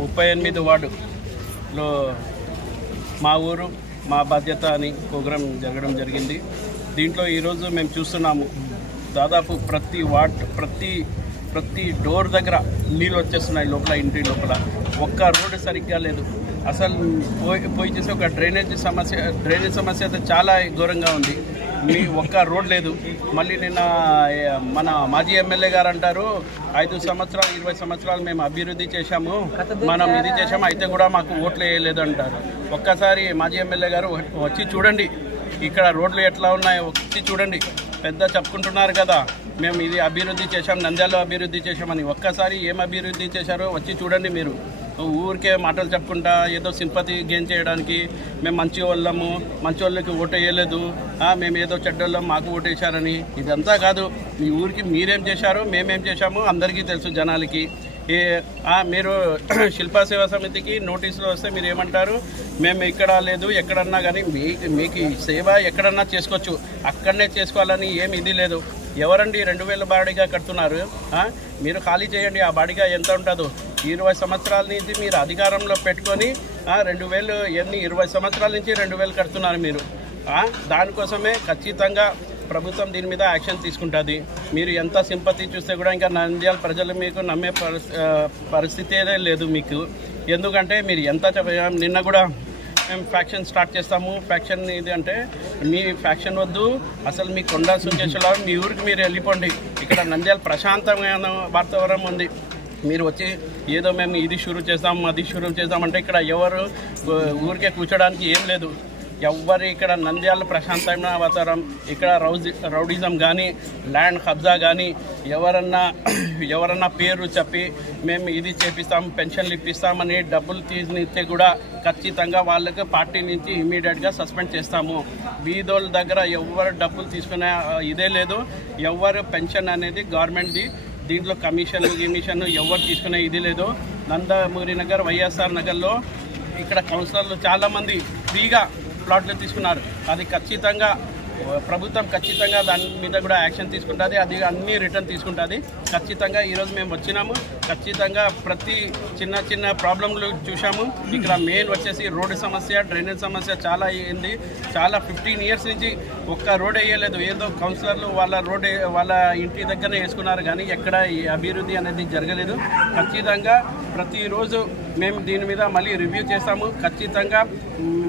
ముప్పై ఎనిమిది వార్డులో మా ఊరు మా బాధ్యత అని ప్రోగ్రాం జరగడం జరిగింది. దీంట్లో ఈరోజు మేము చూస్తున్నాము దాదాపు ప్రతి వార్డ్ ప్రతి ప్రతి డోర్ దగ్గర నీళ్ళు వచ్చేస్తున్నాయి లోపల ఇంటి లోపల. ఒక్క రోడ్డు సరిగ్గా లేదు. అసలు పోయి పోయి చేసి ఒక డ్రైనేజ్ సమస్య డ్రైనేజ్ సమస్య అయితే చాలా ఘోరంగా ఉంది. మీ ఒక్క రోడ్ లేదు. మళ్ళీ నిన్న మన మాజీ ఎమ్మెల్యే గారు అంటారు ఐదు సంవత్సరాలు ఇరవై సంవత్సరాలు మేము అభివృద్ధి చేశాము. మనం ఇది చేశాము అయితే కూడా మాకు ఓట్లు వేయలేదు అంటారు. ఒక్కసారి మాజీ ఎమ్మెల్యే గారు వచ్చి చూడండి. ఇక్కడ రోడ్లు ఎట్లా ఉన్నాయో వచ్చి చూడండి. పెద్ద చెప్పుకుంటున్నారు కదా. మేము ఇది అభివృద్ధి చేశాం నంద్యాలలో అభివృద్ధి చేశామని. ఒక్కసారి ఏం అభివృద్ధి చేశారో వచ్చి చూడండి మీరు. ఊరికే మాటలు చెప్పకుండా ఏదో సింపతి గెయిన్ చేయడానికి మేము మంచి వాళ్ళము మంచి వాళ్ళకి ఓటు వేయలేదు. మేము ఏదో చెడ్డోళ్ళం మాకు ఓటు వేశారని. ఇదంతా కాదు మీ ఊరికి మీరేం చేశారు మేమేం చేశాము అందరికీ తెలుసు జనాలకి. ఏ మీరు శిల్పా సేవా సమితికి నోటీసులు వస్తే మీరు ఏమంటారు? మేము ఇక్కడ లేదు ఎక్కడన్నా కానీ మీ మీకు సేవ ఎక్కడన్నా చేసుకోవచ్చు. అక్కడనే చేసుకోవాలని ఏమి ఇది లేదు. ఎవరండి రెండు వేల బాడిగా కడుతున్నారు? మీరు ఖాళీ చేయండి ఆ బాడిగా ఎంత ఉంటుందో. ఇరవై సంవత్సరాల నుంచి మీరు అధికారంలో పెట్టుకొని రెండు వేలు ఎన్ని? ఇరవై సంవత్సరాల నుంచి రెండు వేలు కడుతున్నారు మీరు. దానికోసమే ఖచ్చితంగా ప్రభుత్వం దీని మీద యాక్షన్ తీసుకుంటుంది. మీరు ఎంత సింపతి చూస్తే కూడా ఇంకా నంద్యాల ప్రజలు మీకు నమ్మే పరిస్- పరిస్థితే లేదు మీకు. ఎందుకంటే మీరు ఎంత చెప్ప నిన్న కూడా మేము ఫ్యాక్షన్ స్టార్ట్ చేస్తాము. ఫ్యాక్షన్ ఇది అంటే మీ ఫ్యాక్షన్ వద్దు. అసలు మీ కొండ సుంకేశ్వరరావు మీ ఊరికి మీరు వెళ్ళిపోండి. ఇక్కడ నంద్యాల ప్రశాంతమైన వాతావరణం ఉంది. మీరు వచ్చి ఏదో మేము ఇది షురూ చేస్తాం అది షురూ చేస్తామంటే ఇక్కడ ఎవరు ఊరికే కూర్చోడానికి ఏం లేదు. ఎవ్వరు ఇక్కడ నంద్యాల ప్రశాంతమైన అవతారం ఇక్కడ రౌజి రౌడిజం కానీ ల్యాండ్ కబ్జా కానీ ఎవరన్నా ఎవరన్నా పేరు చెప్పి మేము ఇది చేపిస్తాం పెన్షన్లు ఇప్పిస్తామని డబ్బులు తీసినిస్తే కూడా ఖచ్చితంగా వాళ్ళకి పార్టీ నుంచి ఇమీడియట్గా సస్పెండ్ చేస్తాము. బీదోళ్ళ దగ్గర ఎవరు డబ్బులు తీసుకునే ఇదే లేదు. ఎవరు పెన్షన్ అనేది గవర్నమెంట్ది దీంట్లో కమిషన్లు గిమిషన్ ఎవరు తీసుకునే ఇది లేదు. నందమూరి నగర్ వైఎస్ఆర్ నగర్లో ఇక్కడ కౌన్సిలర్లు చాలామంది ఫ్రీగా ప్లాట్లు తీసుకున్నారు. అది ఖచ్చితంగా ప్రభుత్వం ఖచ్చితంగా దాని మీద కూడా యాక్షన్ తీసుకుంటుంది. అది అన్ని రిటర్న్ తీసుకుంటుంది. ఖచ్చితంగా ఈరోజు మేము వచ్చినాము. ఖచ్చితంగా ప్రతి చిన్న చిన్న ప్రాబ్లంలు చూసాము ఇక్కడ మెయిన్ వచ్చేసి రోడ్డు సమస్య డ్రైనేజ్ సమస్య చాలా అయింది. చాలా ఫిఫ్టీన్ ఇయర్స్ నుంచి ఒక్క రోడ్ వేయలేదు. ఏదో కౌన్సిలర్లు వాళ్ళ రోడ్ వాళ్ళ ఇంటి దగ్గరనే వేసుకున్నారు కానీ ఎక్కడ ఈ అభివృద్ధి అనేది జరగలేదు. ఖచ్చితంగా ప్రతిరోజు మేము దీని మీద మళ్ళీ రివ్యూ చేస్తాము. ఖచ్చితంగా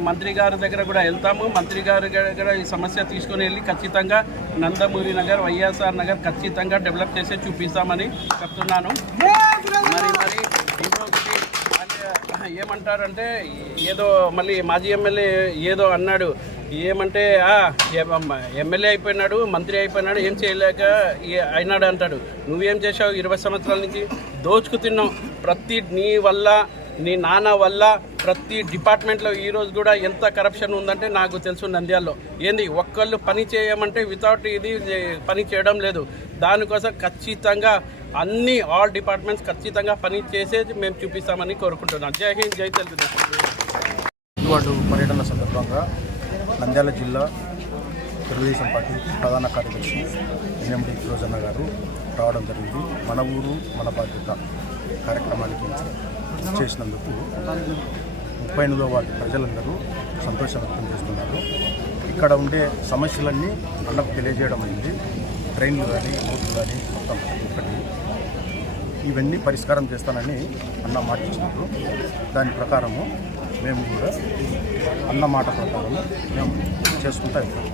మంత్రి గారి దగ్గర కూడా వెళ్తాము. మంత్రి గారి దగ్గర ఈ సమస్య తీసుకొని వెళ్ళి ఖచ్చితంగా నందమూరి నగర్ వైఎస్ఆర్ నగర్ ఖచ్చితంగా డెవలప్ చేసి చూపిస్తామని చెప్తున్నాను. మరి మరి ఇంకొకటి ఏమంటారంటే ఏదో మళ్ళీ మాజీ ఎమ్మెల్యే ఏదో అన్నాడు. ఏమంటే ఎమ్మెల్యే అయిపోయినాడు మంత్రి అయిపోయినాడు ఏం చేయలేక అయినాడు అంటాడు. నువ్వేం చేసావు ఇరవై సంవత్సరాల నుంచి? దోచుకు తిన్నావు ప్రతి నీ వల్ల నీ నాన్న వల్ల ప్రతి డిపార్ట్మెంట్లో ఈరోజు కూడా ఎంత కరప్షన్ ఉందంటే నాకు తెలుసు నంద్యాలలో. ఏంది ఒక్కళ్ళు పని చేయమంటే వితౌట్ ఇది పని చేయడం లేదు. దానికోసం ఖచ్చితంగా అన్ని ఆల్ డిపార్ట్మెంట్స్ ఖచ్చితంగా పని చేసేది మేము చూపిస్తామని కోరుకుంటున్నాం. జై హింద్ జై తెలుగుదేశం. పర్యటన సందర్భంగా నంద్యాల జిల్లా తెలుగుదేశం పార్టీ ప్రధాన కార్యదర్శి ఎన్ఎండి రోజన్న గారు రావడం జరిగింది. మన ఊరు మన బాధ్యత కార్యక్రమానికి చేసినందుకు ముప్పై ఎనిమిదో వార్డు ప్రజలందరూ సంతోషం వ్యక్తం చేస్తున్నారు. ఇక్కడ ఉండే సమస్యలన్నీ అన్నకు తెలియజేయడం అయింది. ట్రైన్లు కానీ రోడ్లు కానీ మొత్తం ఒకటి ఇవన్నీ పరిష్కారం చేస్తానని అన్న మాట ఇచ్చినప్పుడు దాని ప్రకారము మేము కూడా అన్నమాట ప్రకారం మేము చేసుకుంటా వెళ్తాం